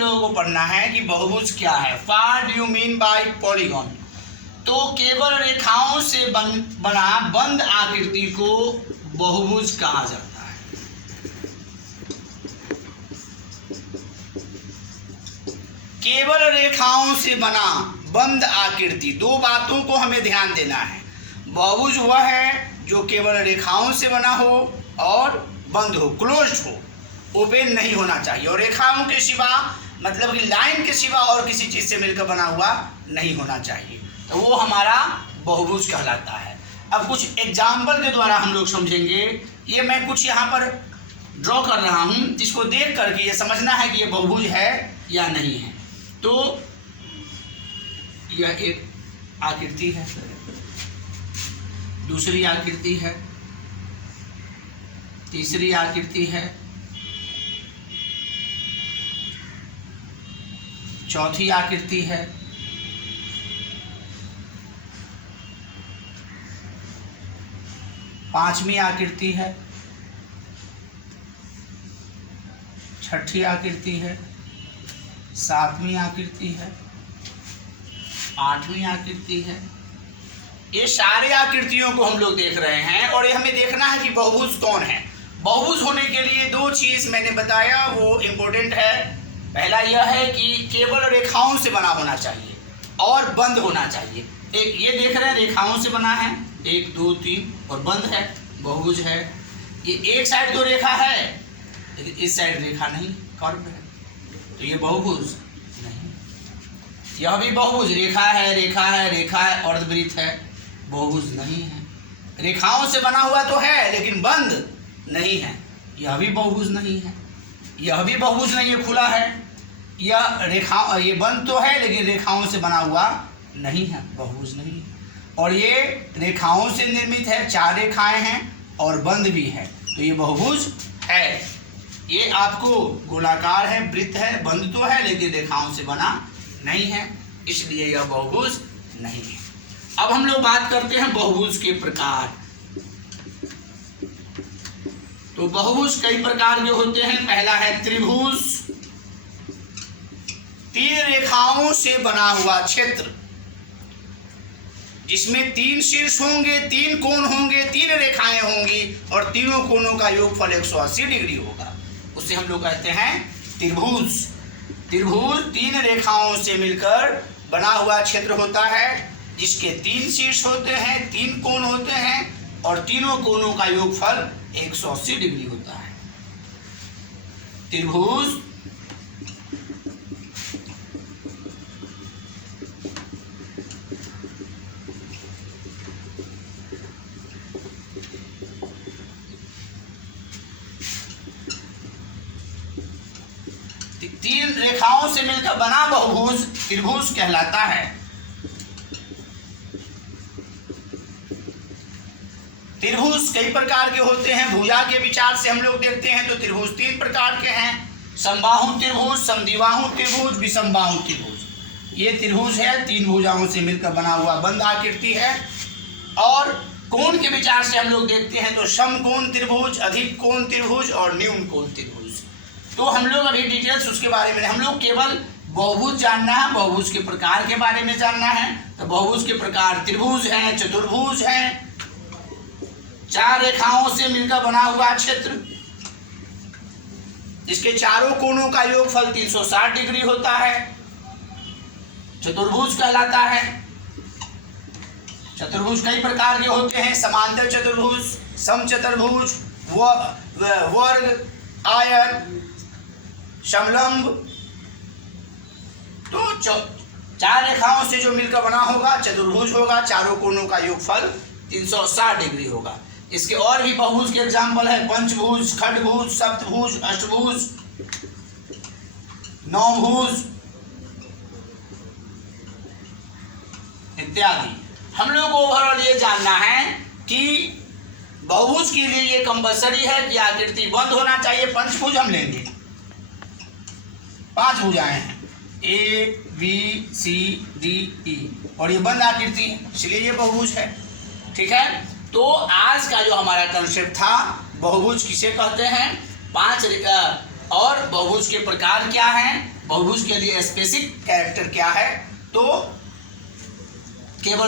लोगों को पढ़ना है कि बहुभुज क्या है। What do you mean by polygon? तो केवल रेखाओं से बना बंद आकृति को बहुभुज कहा जाता है। केवल रेखाओं से बना बंद आकृति, दो बातों को हमें ध्यान देना है। बहुभुज वह है जो केवल रेखाओं से बना हो और बंद हो, क्लोज्ड हो, ओपन नहीं होना चाहिए, और रेखाओं के सिवा मतलब कि लाइन के सिवा और किसी चीज़ से मिलकर बना हुआ नहीं होना चाहिए, तो वो हमारा बहुभुज कहलाता है। अब कुछ एग्जाम्पल के द्वारा हम लोग समझेंगे। ये मैं कुछ यहाँ पर ड्रॉ कर रहा हूँ, जिसको देख करके ये समझना है कि ये बहुभुज है या नहीं है। तो यह एक आकृति है, दूसरी आकृति है, तीसरी आकृति है, चौथी आकृति है, पांचवी आकृति है, छठी आकृति है, सातवीं आकृति है, आठवीं आकृति है। ये सारे आकृतियों को हम लोग देख रहे हैं और ये हमें देखना है कि बहुभुज कौन है। बहुभुज होने के लिए दो चीज मैंने बताया, वो इम्पोर्टेंट है। पहला यह है कि केवल रेखाओं से बना होना चाहिए और बंद होना चाहिए। एक ये देख रहे हैं रेखाओं से बना है, 1 2 3 और बंद है, बहुभुज है। ये एक साइड तो रेखा है लेकिन इस साइड रेखा नहीं, कर्व है, तो ये बहुभुज नहीं। यह भी बहुभुज, रेखा है, रेखा है, रेखा है, अर्धवृत्त है, बहुभुज नहीं है। रेखाओं से बना हुआ तो है लेकिन बंद नहीं है, यह भी बहुभुज नहीं है। यह भी बहुभुज नहीं है, खुला है। ये बंद तो है लेकिन रेखाओं से बना हुआ नहीं है, बहुभुज नहीं है। और ये रेखाओं से निर्मित है, 4 रेखाएं हैं और बंद भी है, तो ये बहुभुज है। ये आपको गोलाकार है, वृत्त है, बंद तो है लेकिन रेखाओं से बना नहीं है, इसलिए यह बहुभुज नहीं है। अब हम लोग बात करते हैं बहुभुज के प्रकार। तो बहुभुज कई प्रकार के होते हैं। पहला है त्रिभुज, 3 रेखाओं से बना हुआ क्षेत्र, जिसमें 3 शीर्ष होंगे, 3 कोण होंगे, 3 रेखाएं होंगी और तीनों कोणों का योगफल 180 डिग्री होगा, उसे हम लोग कहते हैं त्रिभुज। त्रिभुज 3 रेखाओं से मिलकर बना हुआ क्षेत्र होता है, जिसके 3 शीर्ष होते हैं, 3 कोण होते हैं और तीनों कोणों का योगफल 180 डिग्री होता है। त्रिभुज तीन रेखाओं से मिलकर बना बहुभुज त्रिभुज कहलाता है। त्रिभुज कई प्रकार के होते हैं। भुजा के विचार से हम लोग देखते हैं तो त्रिभुज 3 प्रकार के हैं। समबाहु त्रिभुज, समद्विबाहु त्रिभुज, विषमबाहु त्रिभुज। ये त्रिभुज है, 3 भुजाओं से मिलकर बना हुआ बंद आकृति है। और कोण के विचार से हम लोग देखते हैं तो समकोण त्रिभुज, अधिक कोण त्रिभुज और न्यून कोण त्रिभुज। तो हम लोग अभी डिटेल्स उसके बारे में, हम लोग केवल बहुभुज जानना है, बहुभुज के प्रकार के बारे में जानना है। तो बहुभुज के प्रकार त्रिभुज हैं, चतुर्भुज हैं, 4 रेखाओं से मिलकर बना हुआ क्षेत्र, जिसके चारों कोणों का योगफल 360 डिग्री होता है, चतुर्भुज कहलाता है। चतुर्भुज कई प्रकार के होते हैं। समांतर चतुर्भुज, समचतुर्भुज, वर्ग, आयत, समलंब। तो 4 रेखाओं से जो मिलकर बना होगा चतुर्भुज होगा, चारों कोणों का योगफल 360 डिग्री होगा। इसके और भी बहुभुज के एग्जाम्पल है, पंचभुज, खंडभुज, सप्तभुज, अष्टभुज, नवभुज इत्यादि। हम लोग को ओवरऑल ये जानना है कि बहुभुज के लिए ये कंपलसरी है कि आकृति बंद होना चाहिए। पंचभुज हम लेंगे, 5 भुजाएं हैं, A B C D E और ये बंद आकृति है, इसलिए ये बहुभुज है। ठीक है, तो आज का जो हमारा कंसेप्ट था बहुभुज किसे कहते हैं, 5 रेखा और बहुभुज के प्रकार क्या हैं, बहुभुज के लिए स्पेसिफिक कैरेक्टर क्या है? तो